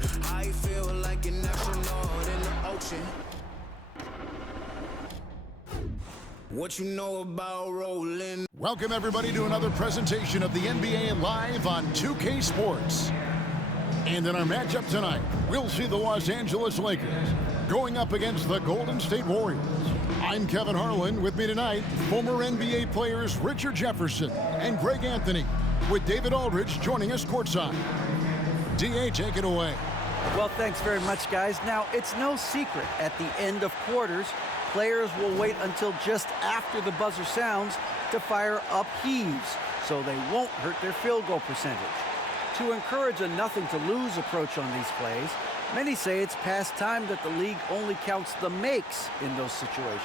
yeah. I feel like an astronaut in the ocean. What you know about rolling? Welcome everybody to another presentation of the NBA Live on 2K Sports. And in our matchup tonight, we'll see the Los Angeles Lakers going up against the Golden State Warriors. I'm Kevin Harlan. With me tonight, former NBA players Richard Jefferson and Greg Anthony, with David Aldridge joining us courtside. DA, take it away. Well, thanks very much, guys. Now, it's no secret at the end of quarters, players will wait until just after the buzzer sounds to fire up heaves, so they won't hurt their field goal percentage. To encourage a nothing-to-lose approach on these plays, many say it's past time that the league only counts the makes in those situations.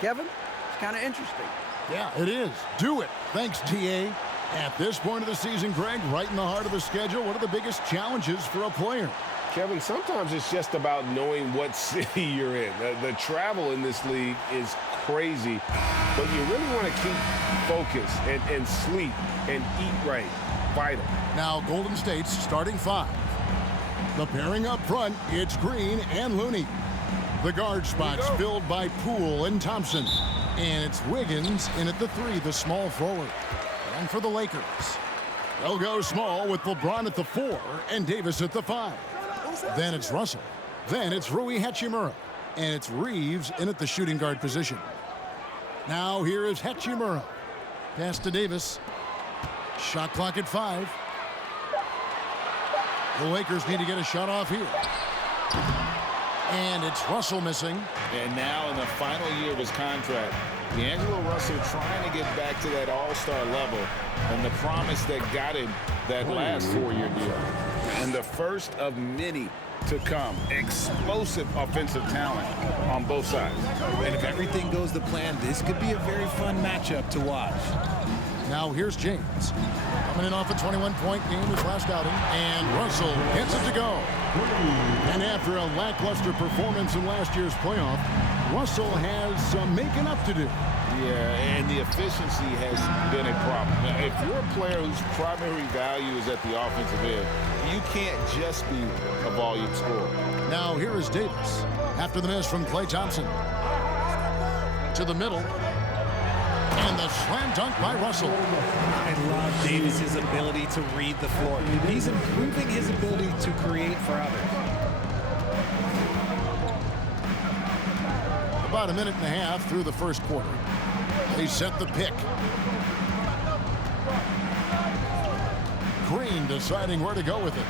Kevin, it's kind of interesting. Yeah, it is. Do it. Thanks, TA. At this point of the season, Greg, right in the heart of the schedule, what are the biggest challenges for a player? Kevin, sometimes it's just about knowing what city you're in. The travel in this league is crazy, but you really want to keep focus and sleep and eat right. Vital. Now, Golden State's starting five. The pairing up front, it's Green and Looney. The guard spots filled by Poole and Thompson. And it's Wiggins in at the three, the small forward. And for the Lakers, they'll go small with LeBron at the 4 and Davis at the 5. Then it's Russell. Then it's Rui Hachimura. And it's Reeves in at the shooting guard position. Now here is Hachimura. Pass to Davis. Shot clock at 5. The Lakers need to get a shot off here. And it's Russell missing. And now in the final year of his contract, D'Angelo Russell trying to get back to that all-star level and the promise that got him that last 4-year deal. And the first of many to come. Explosive offensive talent on both sides. And if everything goes to plan, this could be a very fun matchup to watch. Now here's James. Coming in off a 21-point game his last outing. And Russell gets it to go. And after a lackluster performance in last year's playoff, Russell has some making up to do. Yeah, and the efficiency has been a problem. Now, if you're a player whose primary value is at the offensive end, you can't just be a volume scorer. Now here is Davis. After the miss from Klay Thompson. To the middle. And the slam dunk by Russell. I love Davis's ability to read the floor. He's improving his ability to create for others. About a minute and a half through the first quarter. They set the pick. Green deciding where to go with it.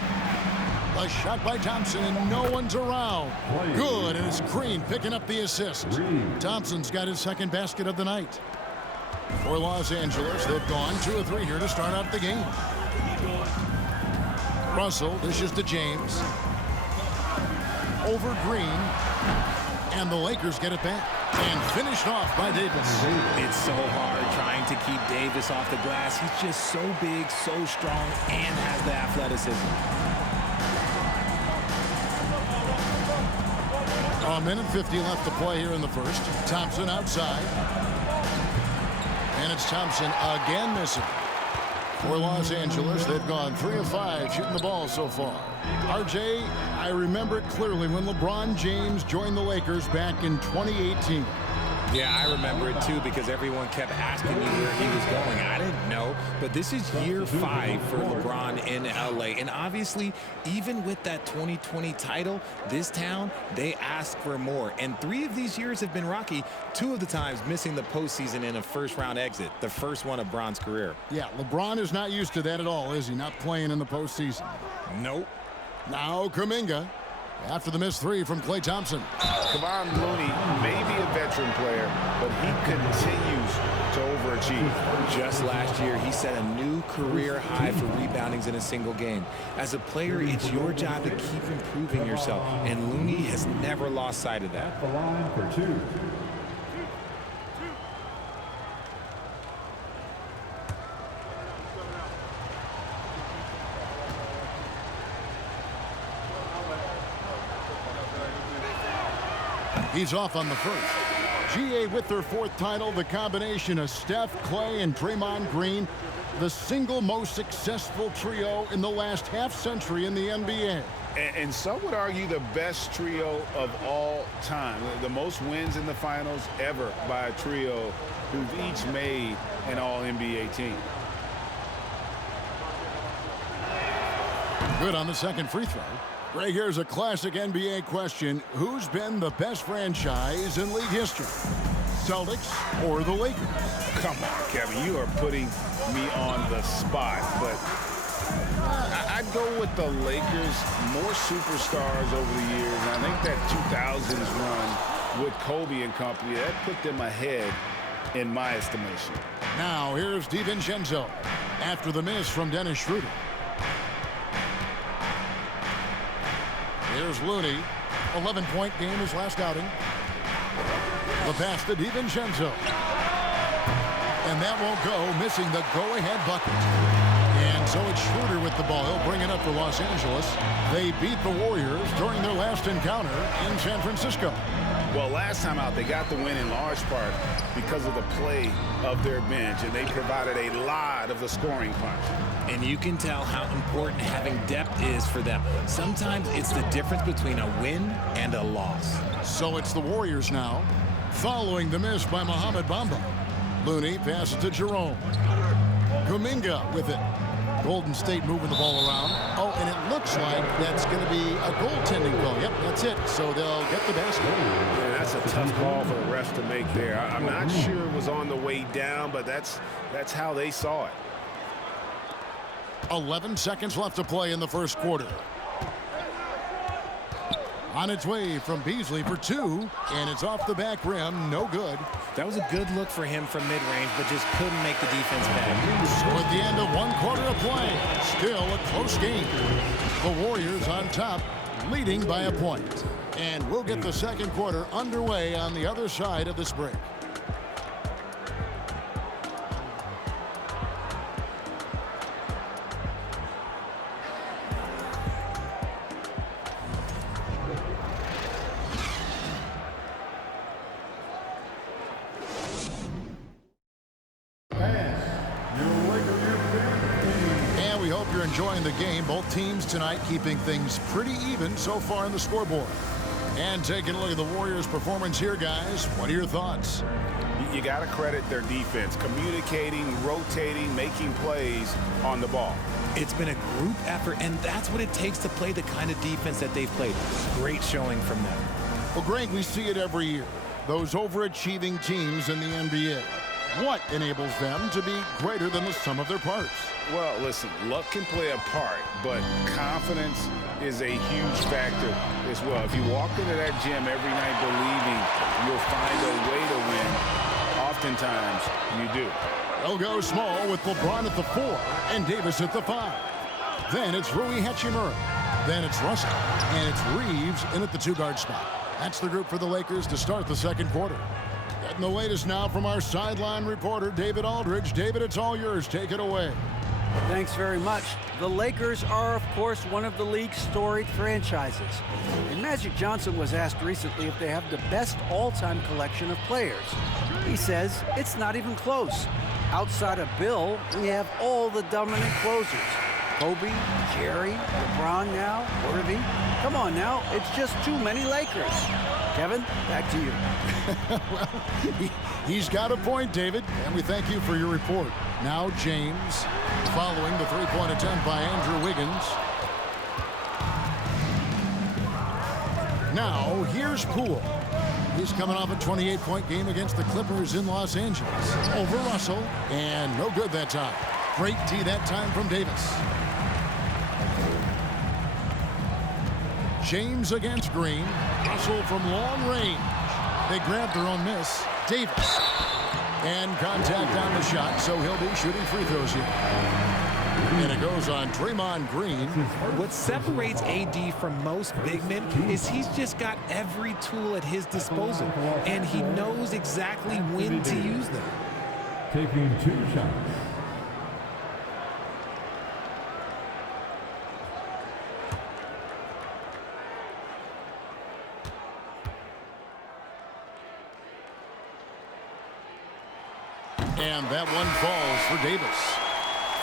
A shot by Thompson, and no one's around. Good, and it's Green picking up the assist. Thompson's got his second basket of the night. For Los Angeles, they've gone 2 of 3 here to start out the game. Russell dishes to James. Over Green. And the Lakers get it back. And finished off by Davis. It's so hard trying to keep Davis off the glass. He's just so big, so strong, and has the athleticism. A minute 50 left to play here in the first. Thompson outside. And it's Thompson again missing. For Los Angeles, they've gone 3 of 5 shooting the ball so far. RJ, I remember it clearly when LeBron James joined the Lakers back in 2018. Yeah, I remember it too because everyone kept asking me where he was going. I didn't know, but this is year 5 for LeBron in LA. And obviously, even with that 2020 title, this town, they ask for more. And 3 of these years have been rocky, 2 of the times missing the postseason in a first-round exit, the first one of Bron's career. Yeah, LeBron is not used to that at all, is he? Not playing in the postseason. Nope. Now Kuminga. After the missed 3 from Klay Thompson. Kevon Looney may be a veteran player, but he continues to overachieve. Just last year, he set a new career high for reboundings in a single game. As a player, it's your job to keep improving yourself, and Looney has never lost sight of that. The line for 2. He's off on the first. GA with their 4th title, the combination of Steph, Klay, and Draymond Green the single most successful trio in the last half-century in the NBA. And some would argue the best trio of all time. The most wins in the finals ever by a trio who've each made an All-NBA team. Good on the second free throw. Greg, here's a classic NBA question. Who's been the best franchise in league history? Celtics or the Lakers? Come on, Kevin. You are putting me on the spot. But I'd go with the Lakers. More superstars over the years. And I think that 2000s run with Kobe and company, that put them ahead in my estimation. Now, here's DiVincenzo after the miss from Dennis Schroeder. Here's Looney. 11-point game his last outing. The pass to DiVincenzo. And that won't go, missing the go-ahead bucket. And so it's Schroeder with the ball. He'll bring it up for Los Angeles. They beat the Warriors during their last encounter in San Francisco. Well, last time out, they got the win in large part because of the play of their bench, and they provided a lot of the scoring punch. And you can tell how important having depth is for them. Sometimes it's the difference between a win and a loss. So it's the Warriors now, following the miss by Mohamed Bamba. Looney passes to Jerome. Kuminga with it. Golden State moving the ball around. Oh, and it looks like that's going to be a goaltending call. Yep, that's it. So they'll get the basket. Yeah, that's a tough call for the refs to make there. I'm not sure it was on the way down, but that's how they saw it. 11 seconds left to play in the first quarter. On its way from Beasley for two, and it's off the back rim. No good. That was a good look for him from mid-range, but just couldn't make the defense pay. So at the end of one quarter of play, still a close game. The Warriors on top, leading by a point. And we'll get the second quarter underway on the other side of this break. Enjoying the game. Both teams tonight keeping things pretty even so far in the scoreboard. And taking a look at the Warriors' performance here, guys. What are your thoughts? You got to credit their defense, communicating, rotating, making plays on the ball. It's been a group effort, and that's what it takes to play the kind of defense that they've played. Great showing from them. Well, Greg, we see it every year. Those overachieving teams in the NBA. What enables them to be greater than the sum of their parts? Well, listen, luck can play a part, but confidence is a huge factor as well. If you walk into that gym every night believing you'll find a way to win, oftentimes you do. They'll go small with LeBron at the 4 and Davis at the 5. Then it's Rui Hachimura. Then it's Russell. And it's Reeves in at the 2-guard spot. That's the group for the Lakers to start the second quarter. Getting the latest now from our sideline reporter, David Aldridge. David, it's all yours. Take it away. Thanks very much. The Lakers are, of course, one of the league's storied franchises. And Magic Johnson was asked recently if they have the best all-time collection of players. He says it's not even close. Outside of Bill, we have all the dominant closers. Kobe, Jerry, LeBron now, Worthy. Come on now, it's just too many Lakers. Kevin, back to you. Well, he's got a point, David, and we thank you for your report. Now James, following the three-point attempt by Andrew Wiggins. Now here's Poole. He's coming off a 28-point game against the Clippers in Los Angeles. Over Russell, and no good that time. Great D that time from Davis. James against Green. Russell from long range. They grabbed their own miss. Davis. And contact on the shot, so he'll be shooting free throws here. And it goes on Draymond Green. What separates AD from most big men is he's just got every tool at his disposal, and he knows exactly when to use them. Taking 2 shots. And that one falls for Davis.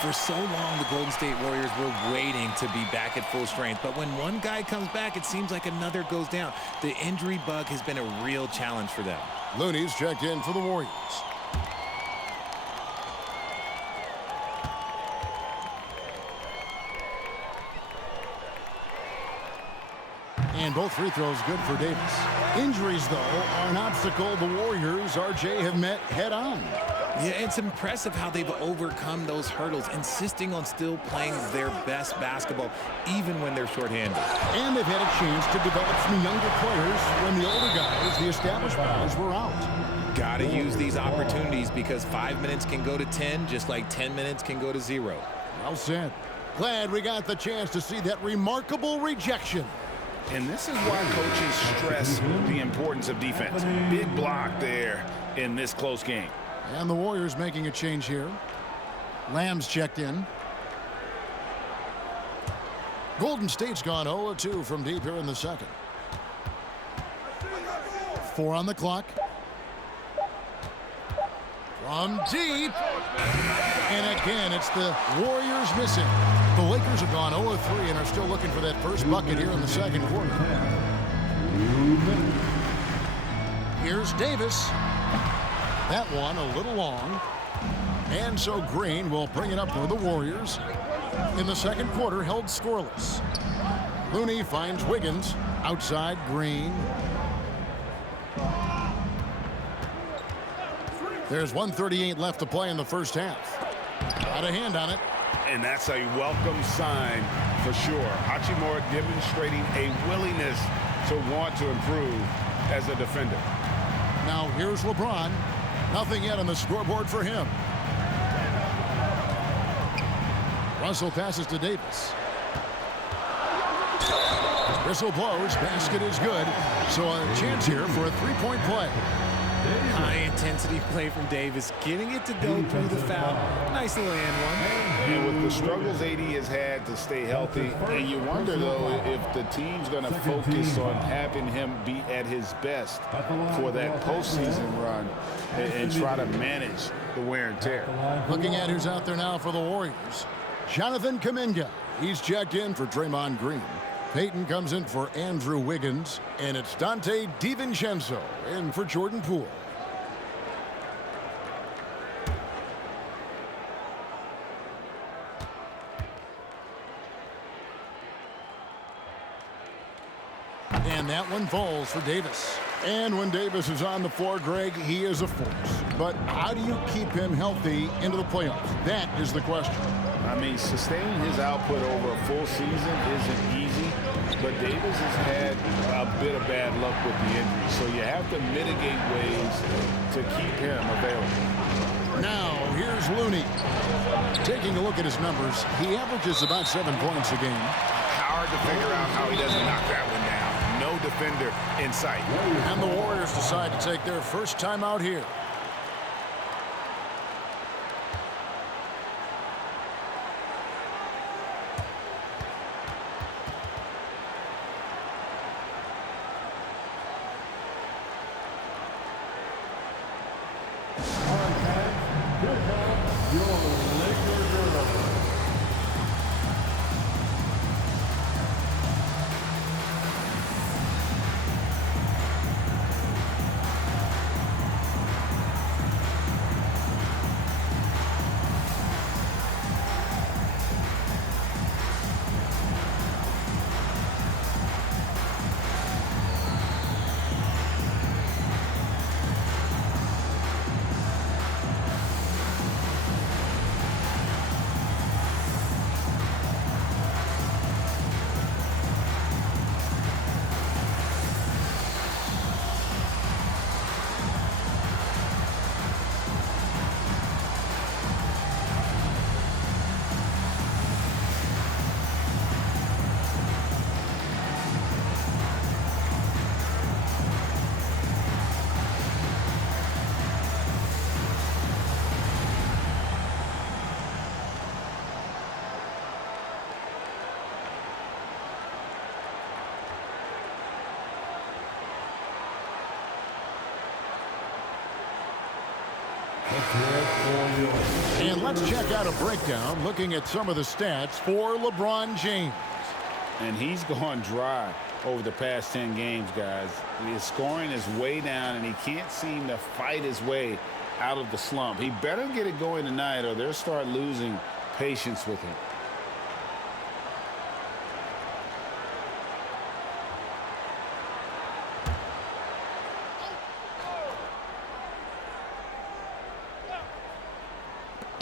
For so long, the Golden State Warriors were waiting to be back at full strength. But when one guy comes back, it seems like another goes down. The injury bug has been a real challenge for them. Looney's checked in for the Warriors. And both free throws good for Davis. Injuries, though, are an obstacle the Warriors, RJ, have met head-on. Yeah, it's impressive how they've overcome those hurdles, insisting on still playing their best basketball, even when they're shorthanded. And they've had a chance to develop some younger players when the older guys, the established guys, were out. Got to use these opportunities because 5 minutes can go to 10, just like 10 minutes can go to 0. Well said. Glad we got the chance to see that remarkable rejection. And this is why coaches stress the importance of defense. Big block there in this close game. And the Warriors making a change here. Lamb's checked in. Golden State's gone 0-2 from deep here in the second. 4 on the clock. From deep. And again, it's the Warriors missing. The Lakers have gone 0-3 and are still looking for that first bucket here in the second quarter. Here's Davis. That one a little long. And so Green will bring it up for the Warriors. In the second quarter, held scoreless. Looney finds Wiggins. Outside, Green. There's 1:38 left to play in the first half. Got a hand on it. And that's a welcome sign for sure. Hachimura demonstrating a willingness to want to improve as a defender. Now here's LeBron. Nothing yet on the scoreboard for him. Russell passes to Davis. Whistle blows. Basket is good. So a chance here for a three-point play. High-intensity play from Davis, getting it to go through the foul. Nice little and one. And with the struggles AD has had to stay healthy, and you wonder, though, if the team's going to focus on having him be at his best for that postseason run and try to manage the wear and tear. Looking at who's out there now for the Warriors. Jonathan Kuminga. He's checked in for Draymond Green. Peyton comes in for Andrew Wiggins, and it's Dante DiVincenzo in for Jordan Poole. And that one falls for Davis. And when Davis is on the floor, Greg, he is a force. But how do you keep him healthy into the playoffs? That is the question. I mean, sustaining his output over a full season isn't easy, but Davis has had a bit of bad luck with the injury, so you have to mitigate ways to keep him available. Now, here's Looney. Taking a look at his numbers, he averages about 7 points a game. Hard to figure out how he doesn't knock that one down. No defender in sight. And the Warriors decide to take their first time out here. And let's check out a breakdown looking at some of the stats for LeBron James. And he's gone dry over the past 10 games, guys. His scoring is way down, and he can't seem to fight his way out of the slump. He better get it going tonight, or they'll start losing patience with him.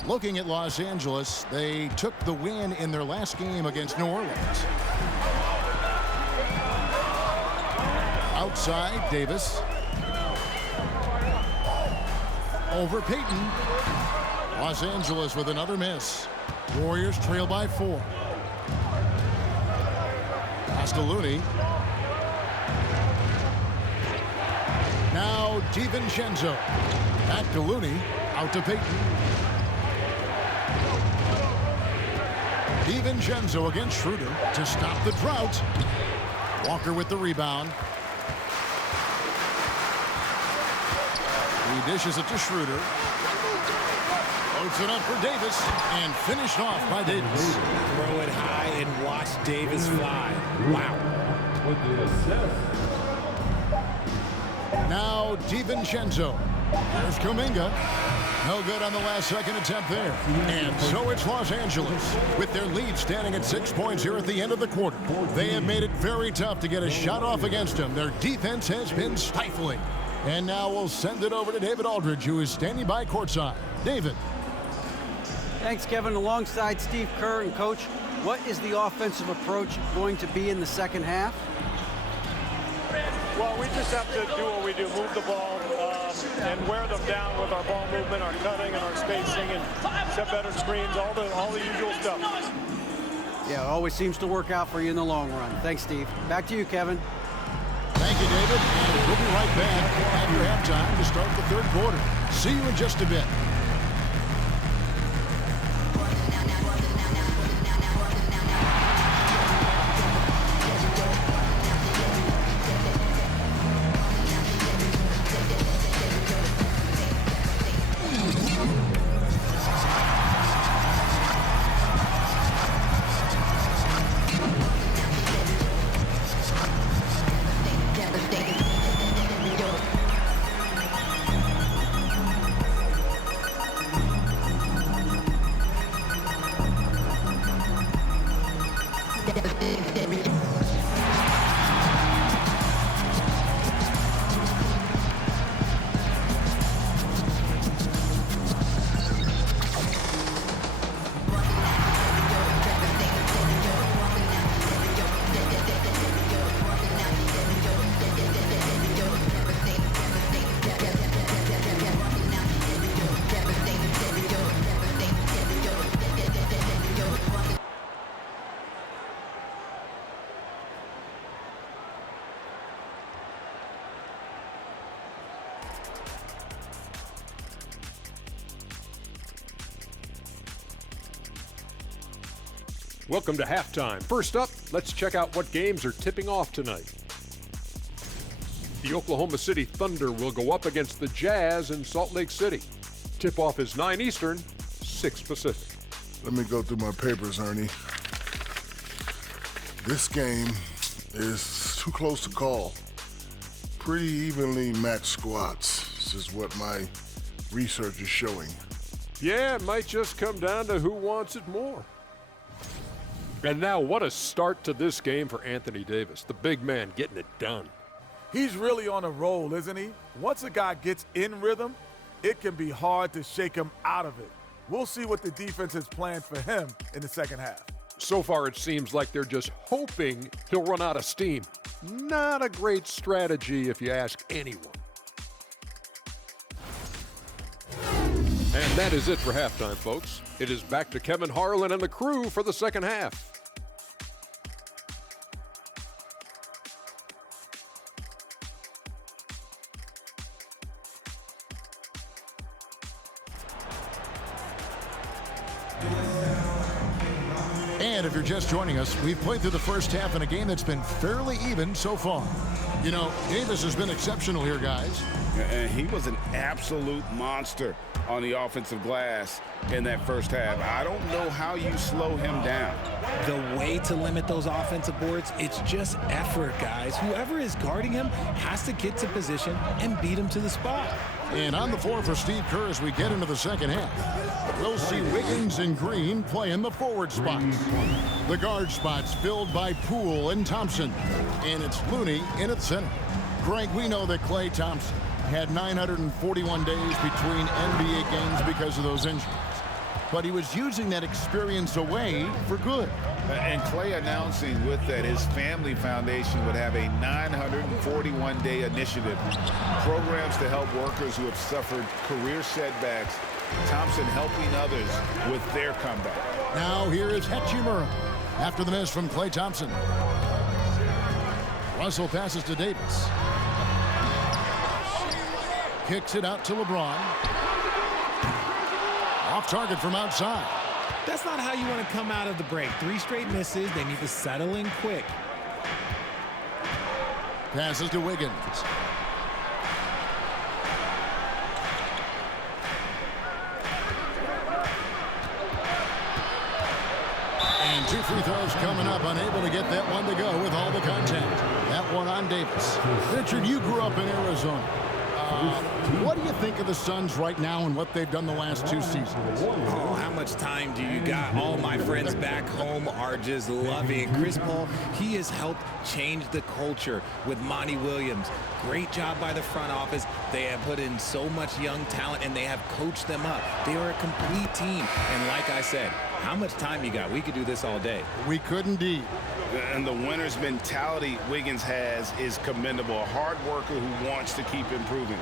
Looking at Los Angeles, they took the win in their last game against New Orleans. Outside, Davis. Over Peyton. Los Angeles with another miss. Warriors trail by 4. Pass to Looney. Now DiVincenzo. Back to Looney. Out to Peyton. DiVincenzo against Schroeder to stop the drought. Walker with the rebound. He dishes it to Schroeder. Loads it up for Davis and finished off by Davis. Throw it high and watch Davis fly. Wow. Now DiVincenzo. There's Kuminga. No good on the last second attempt there. And so it's Los Angeles with their lead standing at 6 points here at the end of the quarter. They have made it very tough to get a shot off against them. Their defense has been stifling. And now we'll send it over to David Aldridge, who is standing by courtside. David. Thanks, Kevin. Alongside Steve Kerr and Coach, what is the offensive approach going to be in the second half? Well, we just have to do what we do, move the ball and wear them down with our ball movement, our cutting, and our spacing, and set better screens, all the usual stuff. Yeah, it always seems to work out for you in the long run. Thanks, Steve. Back to you, Kevin. Thank you, David. And we'll be right back after halftime to start the third quarter. See you in just a bit. Welcome to halftime. First up, let's check out what games are tipping off tonight. The Oklahoma City Thunder will go up against the Jazz in Salt Lake City. Tip-off is 9 Eastern, 6 Pacific. Let me go through my papers, Ernie. This game is too close to call. Pretty evenly matched squads. This is what my research is showing. Yeah, it might just come down to who wants it more. And now, what a start to this game for Anthony Davis, the big man getting it done. He's really on a roll, isn't he? Once a guy gets in rhythm, it can be hard to shake him out of it. We'll see what the defense has planned for him in the second half. So far, it seems like they're just hoping he'll run out of steam. Not a great strategy if you ask anyone. And that is it for halftime, folks. It is back to Kevin Harlan and the crew for the second half. And if you're just joining us, we've played through the first half in a game that's been fairly even so far. You know, Davis has been exceptional here, guys. And he was an absolute monster. on the offensive glass in that first half. I don't know how you slow him down. The way to limit those offensive boards, it's just effort, guys. Whoever is guarding him has to get to position and beat him to the spot. And on the floor for Steve Kerr as we get into the second half. We'll see Wiggins and Green play in the forward spots. The guard spots filled by Poole and Thompson. And it's Looney in at center. Greg, we know that Klay Thompson had 941 days between NBA games because of those injuries. But he was using that experience away for good. And Klay announcing with that his family foundation would have a 941-day initiative. Programs to help workers who have suffered career setbacks. Thompson helping others with their comeback. Now here is Hachimura after the miss from Klay Thompson. Russell passes to Davis. Kicks it out to LeBron. Off target from outside. That's not how you want to come out of the break. 3 straight misses. They need to settle in quick. Passes to Wiggins. And 2 free throws coming up. Unable to get that one to go with all the contact. That one on Davis. Richard, you grew up in Arizona. What do you think of the Suns right now and what they've done the last 2 seasons? Oh, how much time do you got? All my friends back home are just loving it. Chris Paul, he has helped change the culture with Monty Williams. Great job by the front office. They have put in so much young talent, and they have coached them up. They are a complete team. And like I said, how much time you got? We could do this all day. We could indeed. And the winner's mentality Wiggins has is commendable. A hard worker who wants to keep improving.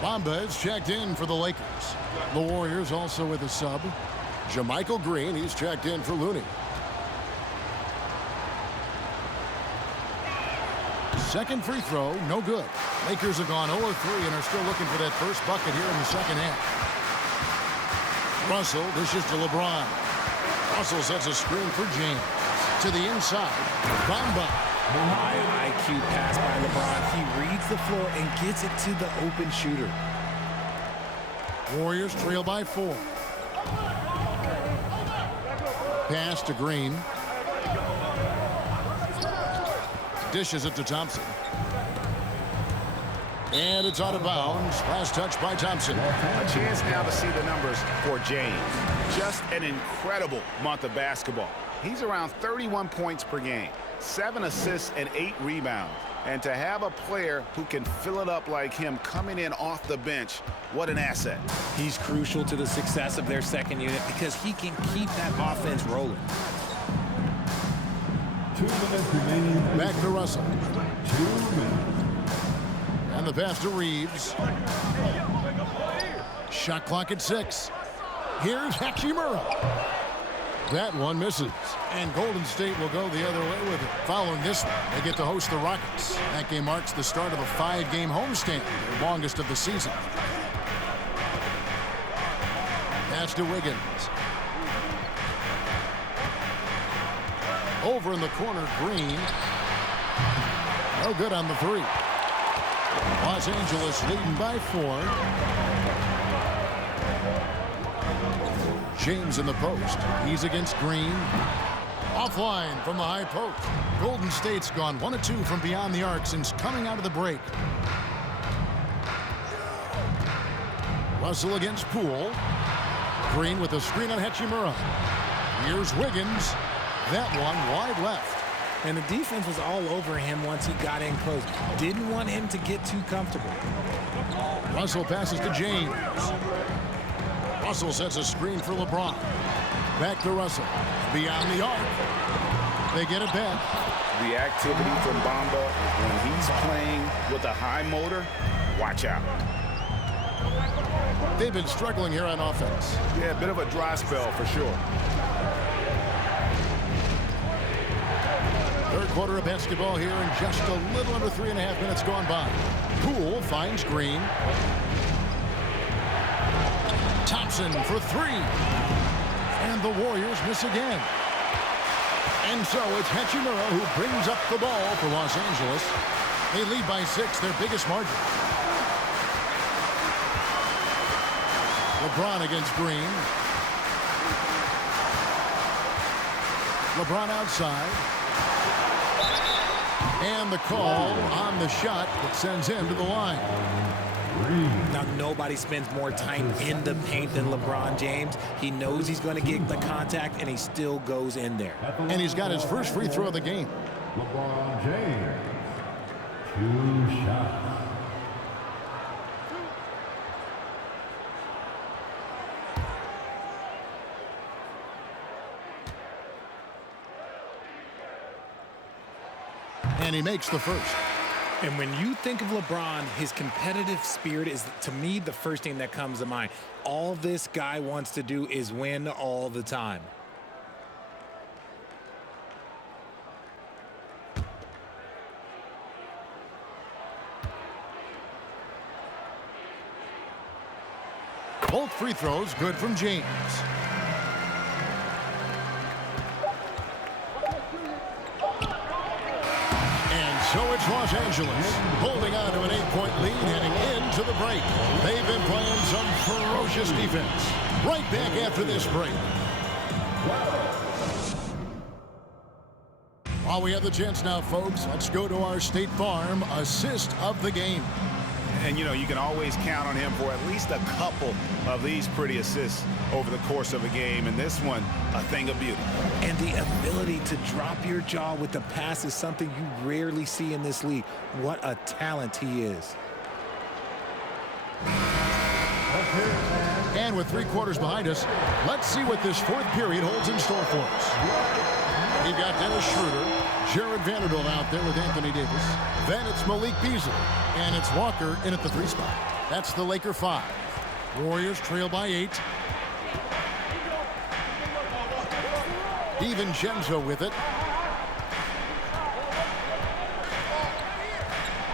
Bamba is checked in for the Lakers. The Warriors also with a sub. JaMychal Green, he's checked in for Looney. Second free throw, no good. Lakers have gone 0-3 and are still looking for that first bucket here in the second half. Russell dishes to LeBron. Russell sets a screen for James. To the inside, Bamba. High IQ pass by LeBron. He reads the floor and gets it to the open shooter. Warriors trail by 4. Pass to Green. Dishes it to Thompson. And it's out of bounds. Last touch by Thompson. A chance now to see the numbers for James. Just an incredible month of basketball. He's around 31 points per game, 7 assists and 8 rebounds. And to have a player who can fill it up like him coming in off the bench, what an asset. He's crucial to the success of their second unit because he can keep that offense rolling. 2 minutes remaining. Back to Russell. 2 minutes. And the pass to Reeves. Shot clock at 6. Here's Hachimura. That one misses. And Golden State will go the other way with it. Following this one, they get to host the Rockets. That game marks the start of a 5-game homestand, the longest of the season. Pass to Wiggins. Over in the corner, Green. No good on the 3. Los Angeles leading by 4. James in the post. He's against Green. Offline from the high post. Golden State's gone 1 of 2 from beyond the arc since coming out of the break. Russell against Poole. Green with a screen on Hachimura. Here's Wiggins. That one wide left. And the defense was all over him once he got in close. Didn't want him to get too comfortable. Russell passes to James. Russell sets a screen for LeBron. Back to Russell. Beyond the arc. They get it back. The activity from Bamba when he's playing with a high motor, watch out. They've been struggling here on offense. Yeah, a bit of a dry spell for sure. Third quarter of basketball here and just a little under 3.5 minutes gone by. Poole finds Green. Thompson for 3. And the Warriors miss again. And so it's Hachimura who brings up the ball for Los Angeles. They lead by 6, their biggest margin. LeBron against Green. LeBron outside. And the call on the shot that sends him to the line. Now, nobody spends more time in the paint than LeBron James. He knows he's going to get the contact, and he still goes in there. And he's got his first free throw of the game. LeBron James. 2 shots. And he makes the first. And when you think of LeBron, his competitive spirit is, to me, the first thing that comes to mind. All this guy wants to do is win all the time. Both free throws good from James. So it's Los Angeles holding on to an 8-point lead heading into the break. They've been playing some ferocious defense. Right back after this break. While we have the chance now, folks, let's go to our State Farm assist of the game. And, you know, you can always count on him for at least a couple of these pretty assists over the course of a game. And this one, a thing of beauty. And the ability to drop your jaw with the pass is something you rarely see in this league. What a talent he is. And with 3 quarters behind us, let's see what this 4th period holds in store for us. We've got Dennis Schroeder, Jared Vanderbilt out there with Anthony Davis. Then it's Malik Beasley, and it's Walker in at the 3 spot. That's the Laker 5. Warriors trail by 8. DiVincenzo with it.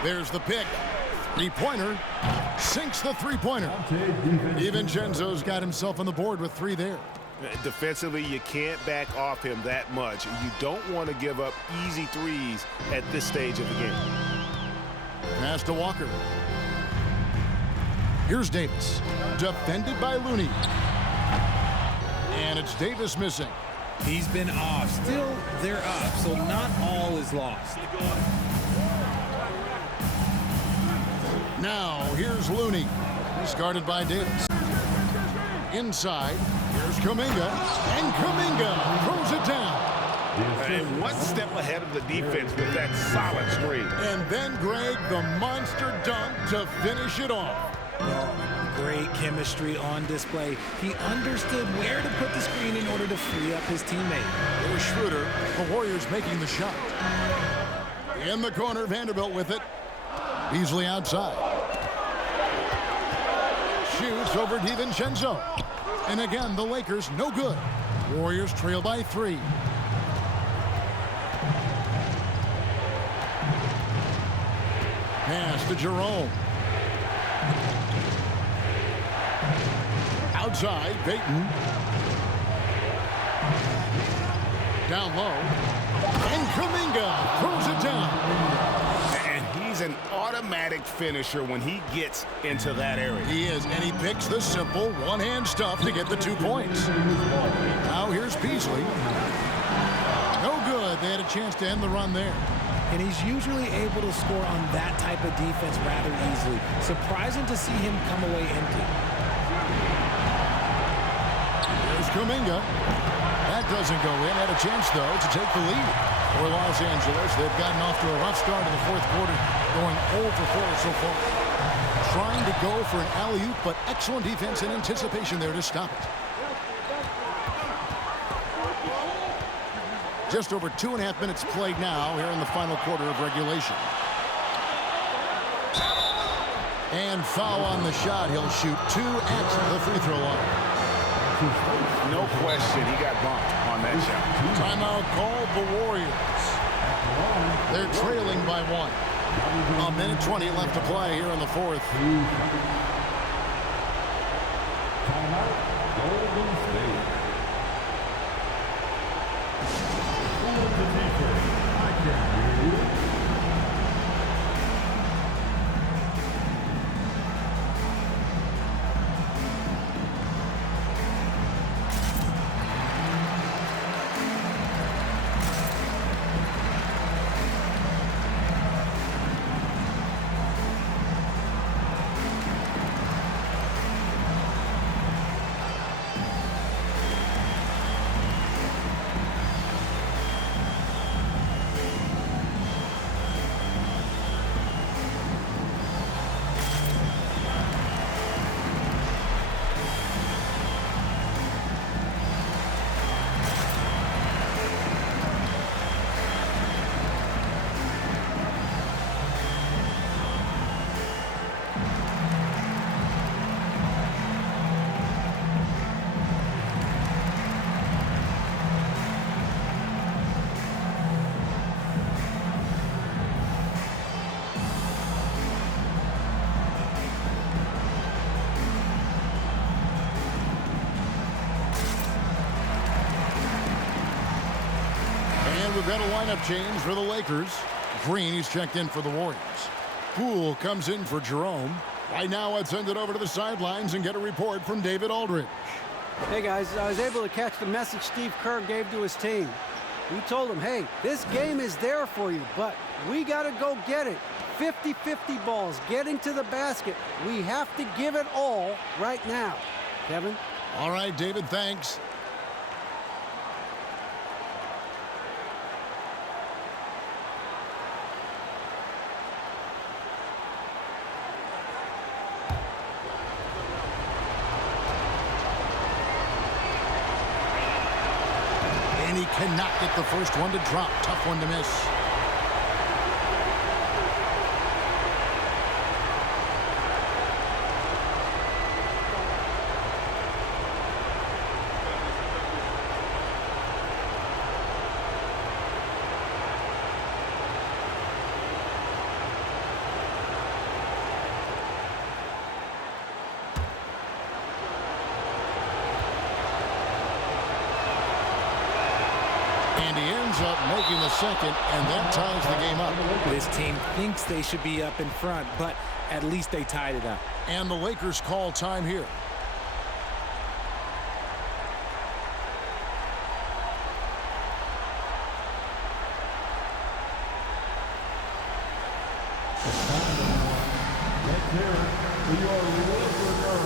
There's the pick. 3-pointer. Sinks the 3-pointer. DiVincenzo's got himself on the board with 3 there. Defensively, you can't back off him that much. You don't want to give up easy threes at this stage of the game. Pass to Walker. Here's Davis. Defended by Looney. And it's Davis missing. He's been off. Still, they're up, so not all is lost. Now, here's Looney. He's guarded by Davis. Inside, here's Kuminga. And Kuminga throws it down. And one step ahead of the defense with that solid screen. And then, Greg, the monster dunk to finish it off. Great chemistry on display. He understood where to put the screen in order to free up his teammate. Here's Schroeder. The Warriors making the shot. In the corner, Vanderbilt with it. Beasley outside. Shoots over DiVincenzo. And again, the Lakers no good. Warriors trail by 3. Pass to Jerome. Outside, Payton. Down low. And Kuminga throws it down. And he's an automatic finisher when he gets into that area. He is, and he picks the simple one-hand stuff to get the 2 points. Now here's Beasley. No good. They had a chance to end the run there. And he's usually able to score on that type of defense rather easily. Surprising to see him come away empty. Here's Kuminga. That doesn't go in. Had a chance, though, to take the lead for Los Angeles. They've gotten off to a rough start in the 4th quarter, going 0 for 4 so far. Trying to go for an alley-oop, but excellent defense and anticipation there to stop it. Just over 2.5 minutes played now here in the final quarter of regulation. And foul on the shot. He'll shoot 2 at the free throw line. No question, he got bumped on that shot. Timeout called the Warriors. They're trailing by 1. 1:20 left to play here in the 4th. Timeout, Golden State. I can't hear you. And we've got a lineup change for the Lakers. Green, he's checked in for the Warriors. Poole comes in for Jerome. Right now, I'd send it over to the sidelines and get a report from David Aldridge. Hey, guys, I was able to catch the message Steve Kerr gave to his team. He told them, hey, this game is there for you, but we got to go get it. 50-50 balls, getting to the basket. We have to give it all right now. Kevin? All right, David, thanks. And he cannot get the first one to drop. Tough one to miss. And he ends up making the second, and that ties the game up. This team thinks they should be up in front, but at least they tied it up. And the Lakers call time here. Let's hear it for your Laker girls.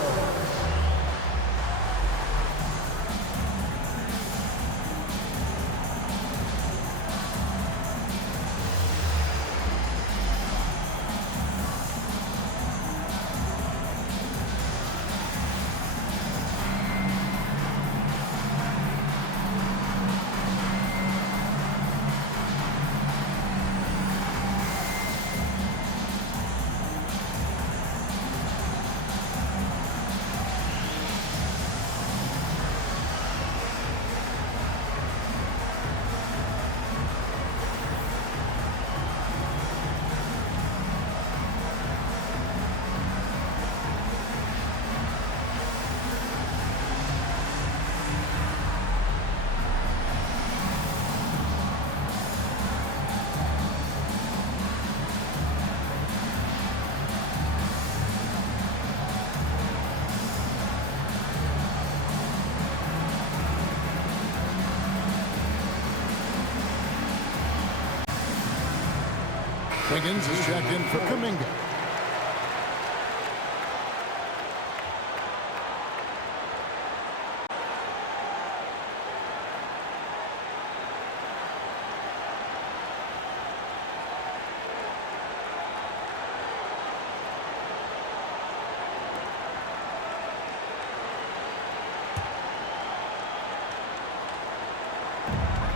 Wiggins is checked in for Kuminga.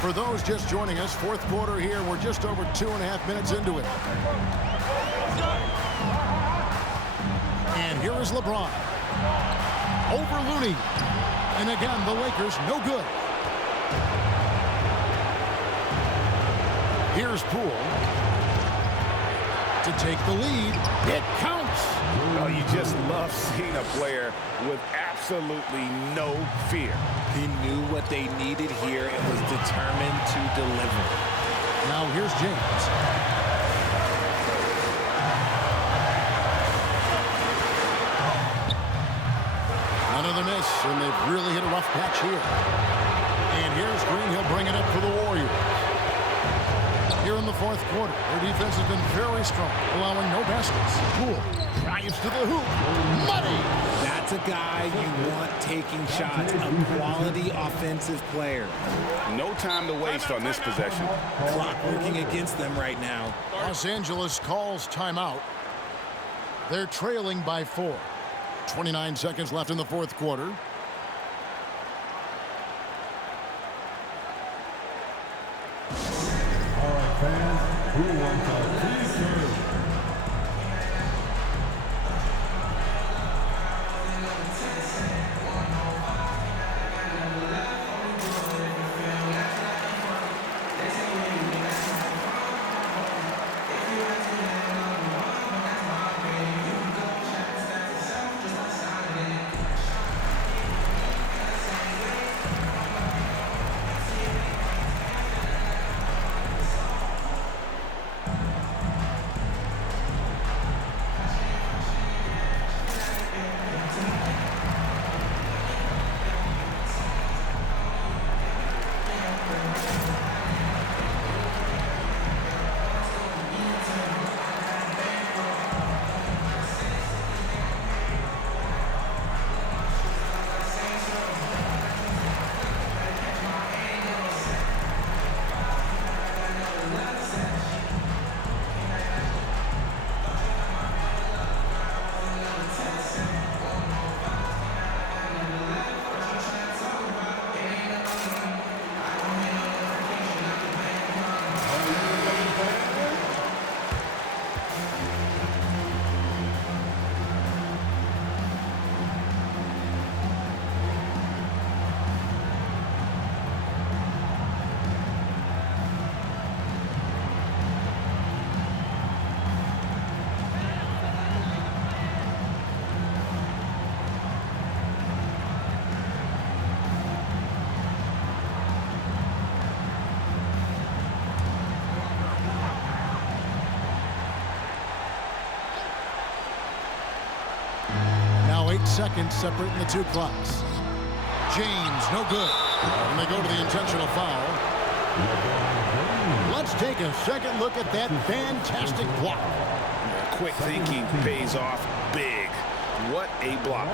For those just joining us, fourth quarter here. We're just over 2.5 minutes into it. And here is LeBron. Over Looney. And again, the Lakers no good. Here's Poole to take the lead. It counts. Oh, you just love seeing a player with absolutely no fear. He knew what they needed here and was determined to deliver. Now here's James. Another miss, and they've really hit a rough patch here. And here's Green. He'll bring it up for the Warriors. Here in the fourth quarter, their defense has been very strong, allowing no baskets. Poole drives to the hoop. Money! That's a guy you want taking shots, a quality offensive player. No time to waste on this possession. Clock working against them right now. Los Angeles calls timeout. They're trailing by 4. 29 seconds left in the fourth quarter. All right, fans, who wants a t-shirt? seconds separating the two clocks. James, no good. And they go to the intentional foul. Let's take a second look at that fantastic block. Quick thinking pays off big. What a block.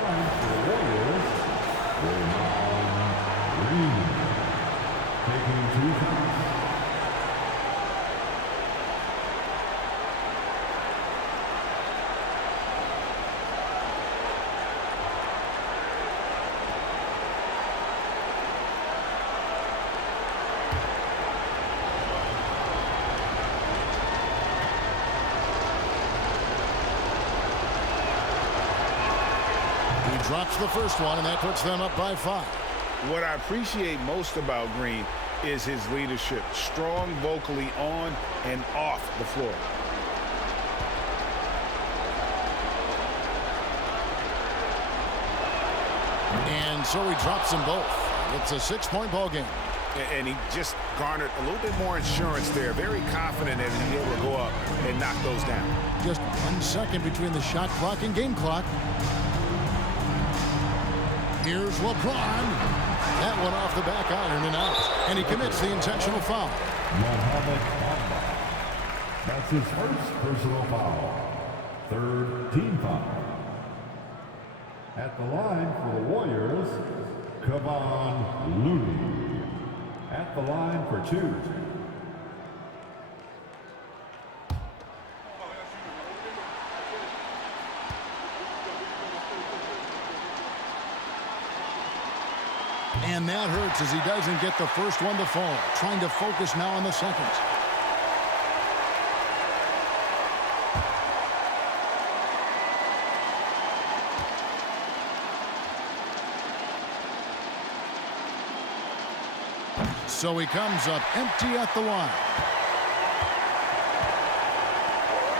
Drops the first one, and that puts them up by 5. What I appreciate most about Green is his leadership. Strong vocally on and off the floor. And so he drops them both. It's a 6-point ball game. And he just garnered a little bit more insurance there. Very confident that he'll be able to go up and knock those down. Just 1 second between the shot clock and game clock. Here's LeBron. That one off the back iron and out. And he commits the intentional foul. That's his first personal foul. 3rd team foul. At the line for the Warriors, Kevon Looney. At the line for 2. And that hurts as he doesn't get the first one to fall. Trying to focus now on the second. So he comes up empty at the line.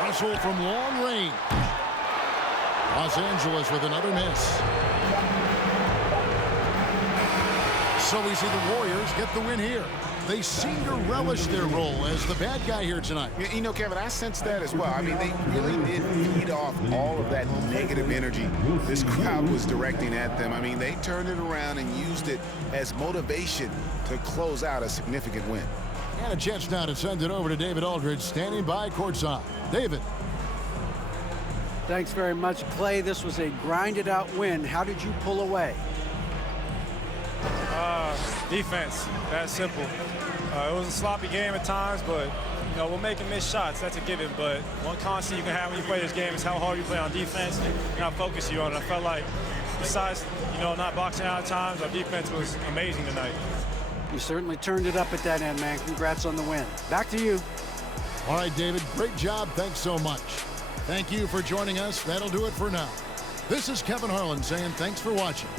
Russell from long range. Los Angeles with another miss. So we see the Warriors get the win here. They seem to relish their role as the bad guy here tonight. You know, Kevin, I sense that as well. I mean, they really did feed off all of that negative energy this crowd was directing at them. I mean, they turned it around and used it as motivation to close out a significant win. And a chance now to send it over to David Aldridge, standing by courtside. David. Thanks very much, Clay. This was a grinded-out win. How did you pull away? Defense, that's simple. It was a sloppy game at times, but you know, we're making missed shots. That's a given. But one constant you can have when you play this game is how hard you play on defense and how focused you are. And I felt like, besides not boxing out at times, our defense was amazing tonight. You certainly turned it up at that end, man. Congrats on the win. Back to you. All right, David. Great job. Thanks so much. Thank you for joining us. That'll do it for now. This is Kevin Harlan saying thanks for watching.